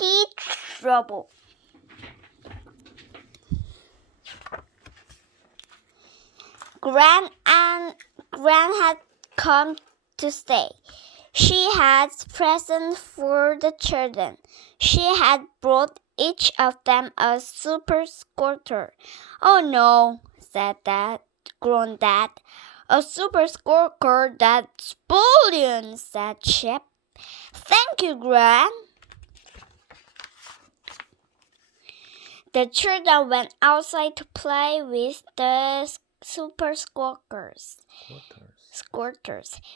tea trouble. Gran had come to stay. She had presents for the children. She had brought each of them a super scooter. Oh no, groaned Dad. A super scooter that's bullion, said Chip. Thank you, Gran. The children went outside to play with the super scooters.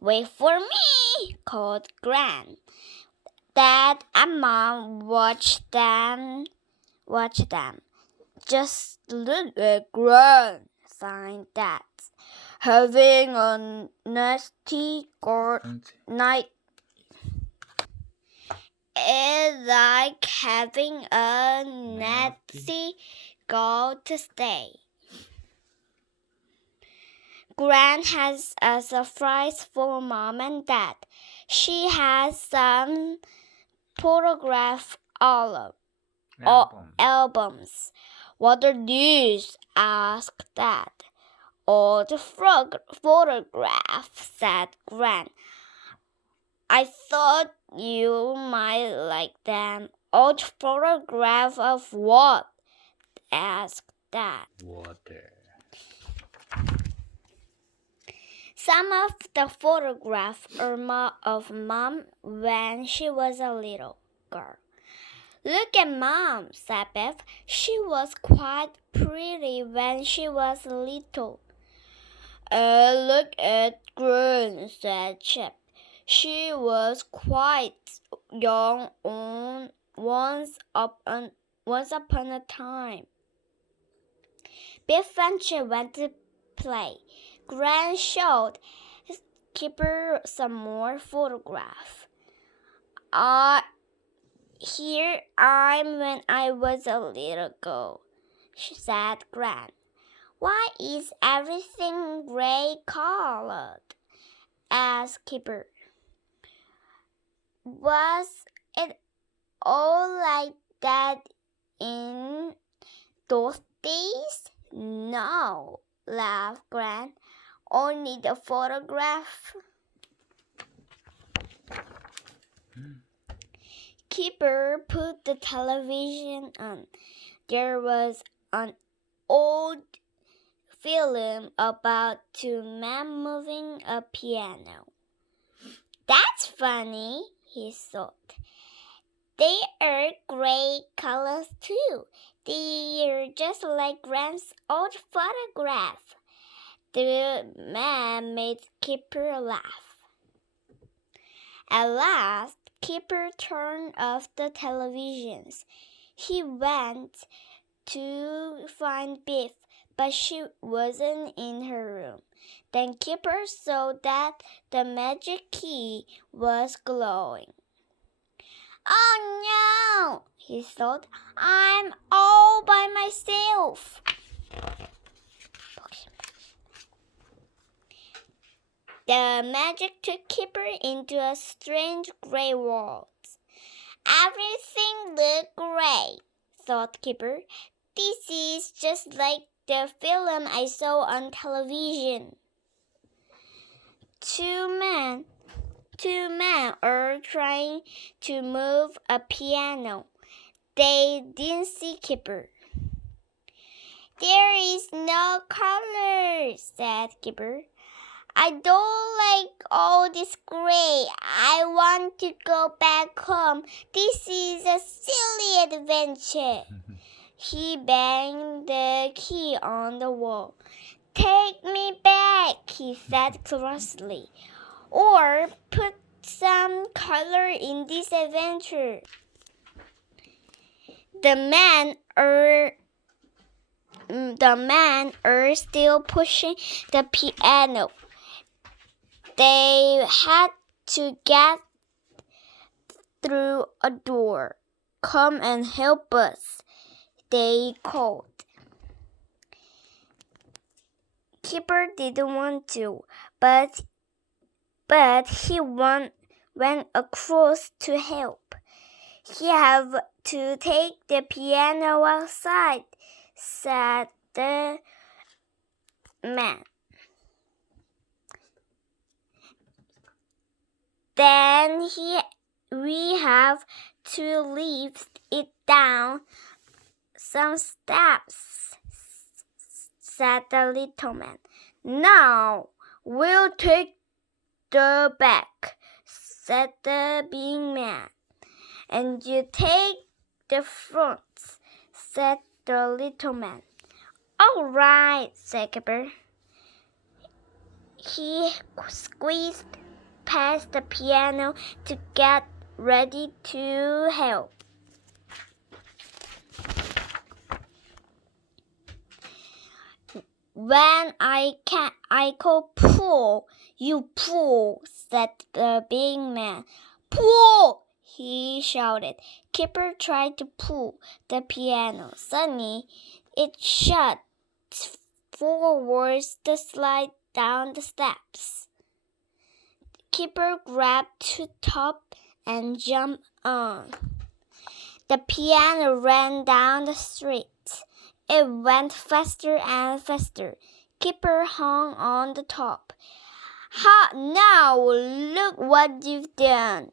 Wait for me, called Gran. Dad and Mom watched them. Just look at Gran, sighed Dad. Having a nasty night. It's like having a nasty girl to stay. Gran has a surprise for Mom and Dad. She has some photograph albums. What are these? Asked Dad. Old photographs, said Gran. I thought you might like them. Old photograph of what? Asked Dad. Water. Some of the photographs are of Mom when she was a little girl. Look at Mom, said Beth. She was quite pretty when she was little. Look at Gran, said Chip. She was quite young once upon a time. Biff and Chip went to play. Gran showed Kipper some more photographs. Here I'm when I was a little girl, said Gran. Why is everything gray colored? Asked Kipper. Was it all like that in those days? No, laughed Gran. Only the photograph. Kipper put the television on. There was an old film about two men moving a piano. That's funny, he thought. They are gray colors too. They're just like Gran's old photograph. The man made Kipper laugh. At last, Kipper turned off the televisions. He went to find Biff, but she wasn't in her room. Then Kipper saw that the magic key was glowing. Oh no, he thought. I'm all by myself. The magic took Kipper into a strange gray world. Everything looked gray, thought Kipper. This is just like the film I saw on television. Two men are trying to move a piano. They didn't see Kipper. There is no color, said Kipper. I don't like all this gray. I want to go back home. This is a silly adventure. He banged the key on the wall. Take me back, he said crossly, or put some color in this adventure. The men are still pushing the piano. They had to get through a door. Come and help us, they called. Kipper didn't want to, but he went across to help. He have to take the piano outside, said the man. Then we have to lift it down some steps, said the little man. Now we'll take the back, said the big man. And you take the front, said the little man. All right, said Kipper. He squeezed past the piano to get ready to help. When I call pull, you pull, said the big man. Pull! He shouted. Kipper tried to pull the piano. Suddenly, it shot forwards to slide down the steps. Kipper grabbed to top and jumped on. The piano ran down the street. It went faster and faster. Kipper hung on the top. Ha! Now look what you've done!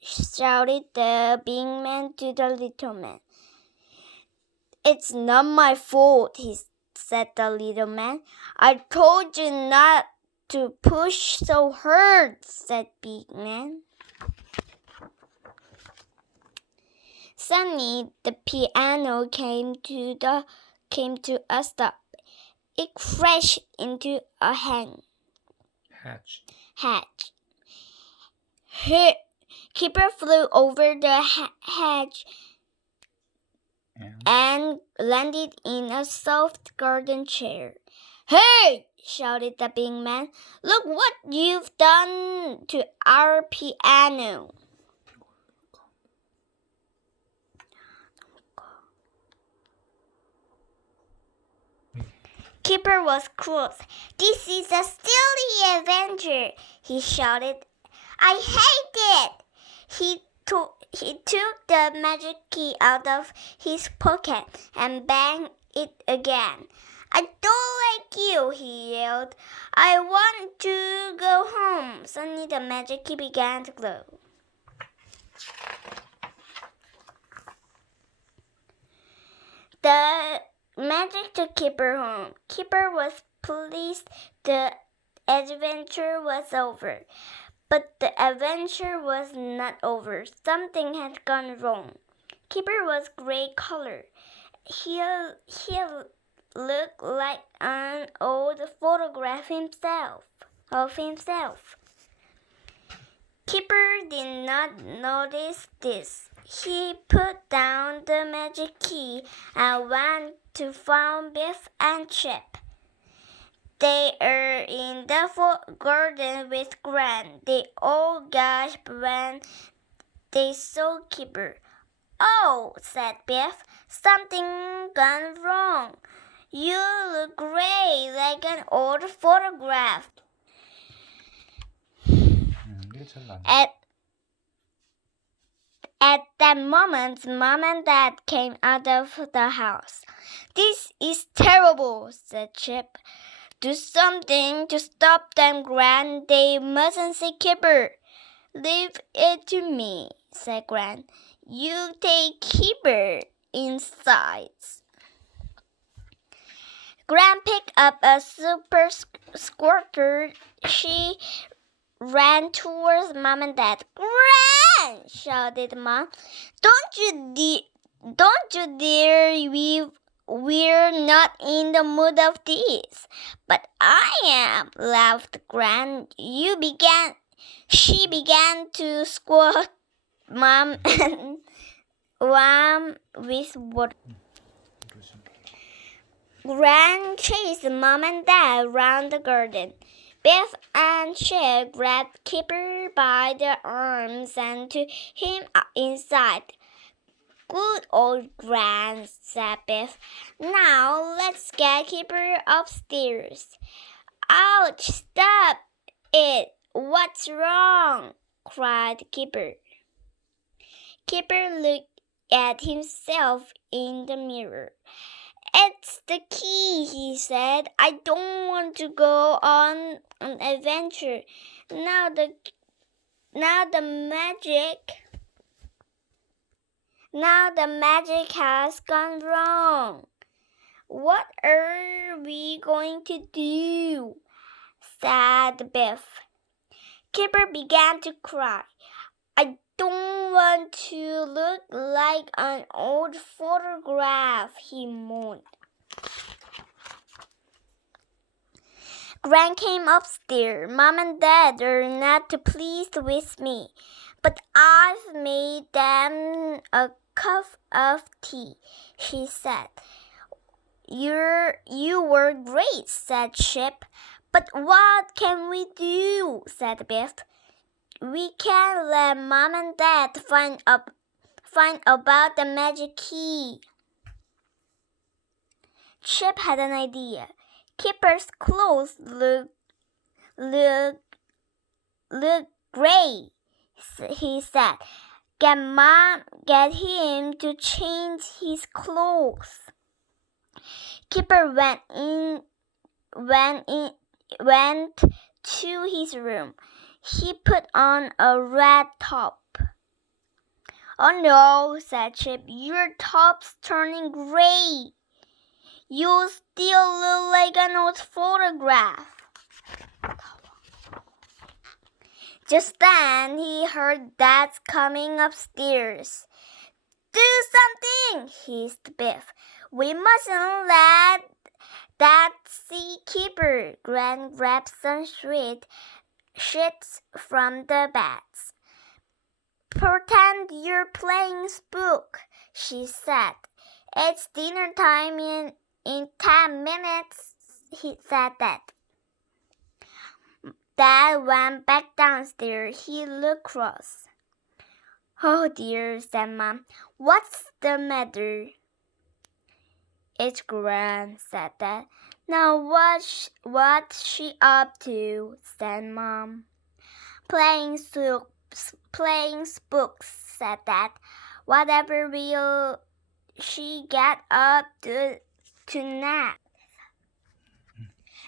Shouted the big man to the little man. It's not my fault, said the little man. I told you not to push so hard, said big man. Suddenly, the piano came to a stop. It crashed into a hatch. Kipper flew over the hedge and landed in a soft garden chair. Hey! Shouted the big man. Look what you've done to our piano. Kipper was cross. This is a silly adventure, he shouted. I hate it. He took the magic key out of his pocket and banged it again. I don't like you, he yelled. I want to go home. Suddenly the magic key began to glow. The magic took Kipper home. Kipper was pleased the adventure was over. But the adventure was not over. Something had gone wrong. Kipper was gray color. He looked like an old photograph of himself. Kipper did not notice this. He put down the magic key and went to find Biff and Chip. They are in the garden with Gran. They all gasped when they saw Kipper. Oh, said Biff, something gone wrong. You look gray like an old photograph. At that moment, Mom and Dad came out of the house. This is terrible, said Chip. Do something to stop them, Gran. They mustn't see Kipper. Leave it to me, said Gran. You take Kipper inside. Gran picked up a super squirter. She ran towards Mom and Dad. Gran! Shouted Mom. Don't you dare! We're not in the mood of this. But I am, laughed Gran. She began to squirt Mom and with water. Gran chased Mom and Dad around the garden. Biff and Chip grabbed Kipper by the arms and took him inside. Good old Gran, said Biff. Now let's get Kipper upstairs. Ouch! Stop it! What's wrong? Cried Kipper. Kipper looked at himself in the mirror. It's the key, he said. I don't want to go on an adventure. Now the magic has gone wrong. What are we going to do? Said Biff. Kipper began to cry. I don't want to look like an old photograph, he moaned. Gran came upstairs. Mom and Dad are not too pleased with me, but I've made them a cup of tea, she said. You were great, said Chip. But what can we do? Said Biff. We can let Mom and Dad find about the magic key. Chip had an idea. Kipper's clothes look great, he said. Get him to change his clothes. Kipper went to his room. He put on a red top. Oh no, said Chip, your top's turning gray. You still look like an old photograph. Just then he heard Dad coming upstairs. Do something, hissed Biff. We mustn't let Dad see Kipper. Gran grabbed some sheets from the beds. Pretend you're playing spook, she said. It's dinner time in 10 minutes, he said that. Dad went back downstairs. He looked cross. Oh dear, said Mom. What's the matter? It's Gran, said Dad. Now what's she up to? Said Mom. Playing spooks, said Dad. Whatever will she get up to next?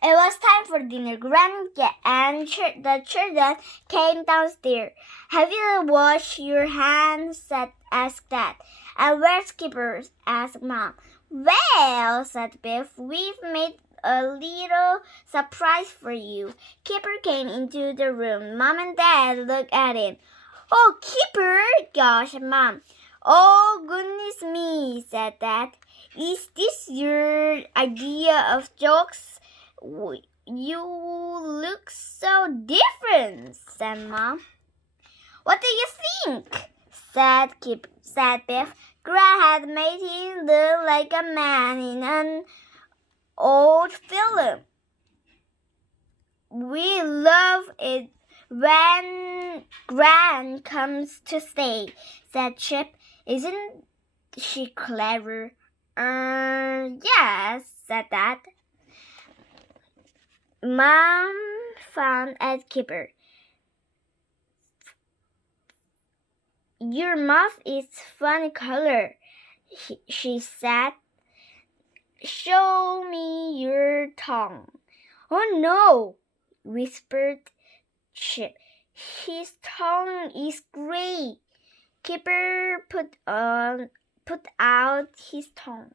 It was time for dinner. Gran and the children came downstairs. Have you washed your hands? asked Dad. And where's Kipper? asked Mom. Well, said Biff, we've made a little surprise for you. Kipper came into the room. Mom and Dad looked at him. Oh, Kipper, gosh, Mom. Oh, goodness me, said Dad. Is this your idea of jokes? You look so different, said Mom. What do you think? said Biff. Gran had made him look like a man in an old film. We love it when Gran comes to stay, said Chip. Isn't she clever? Yes, said Dad. Mom frowned at Kipper. Your mouth is funny color, she said. Show me your tongue. Oh no, whispered Chip. His tongue is gray. Kipper put out his tongue.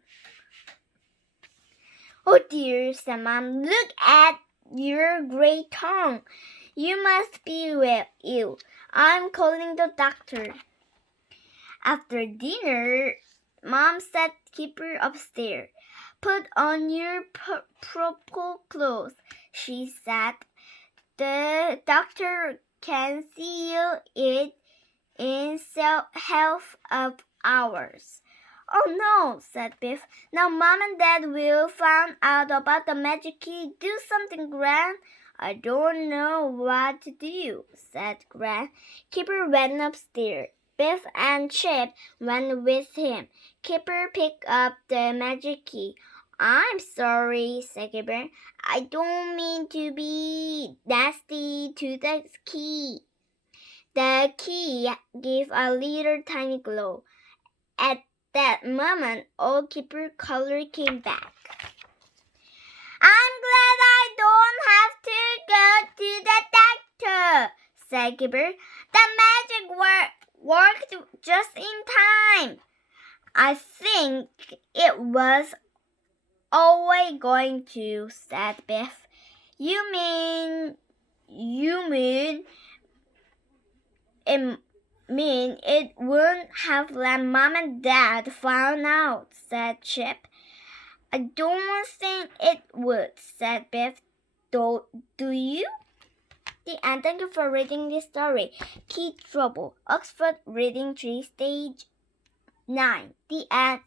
Oh dear, said Mom. Look at your gray tongue. You must be ill. I'm calling the doctor. After dinner, Mom sent Kipper upstairs. Put on your purple clothes, she said. The doctor can seal it in half of hours. Oh no, said Biff. Now Mom and Dad will find out about the magic key. Do something, Gran. I don't know what to do, said Gran. Kipper went upstairs. Biff and Chip went with him. Kipper picked up the magic key. I'm sorry, said Kipper. I don't mean to be nasty to the key. The key gave a little tiny glow. At that moment, Old Keeper color came back. I'm glad I don't have to go to the doctor, said Keeper. The magic worked just in time. I think it was always going to, said Biff. You mean it wouldn't have let Mom and Dad find out, said Chip. I don't think it would, said Biff. Do you? The end. Thank you for reading this story. Kid Trouble, Oxford Reading Tree, Stage 9. The end.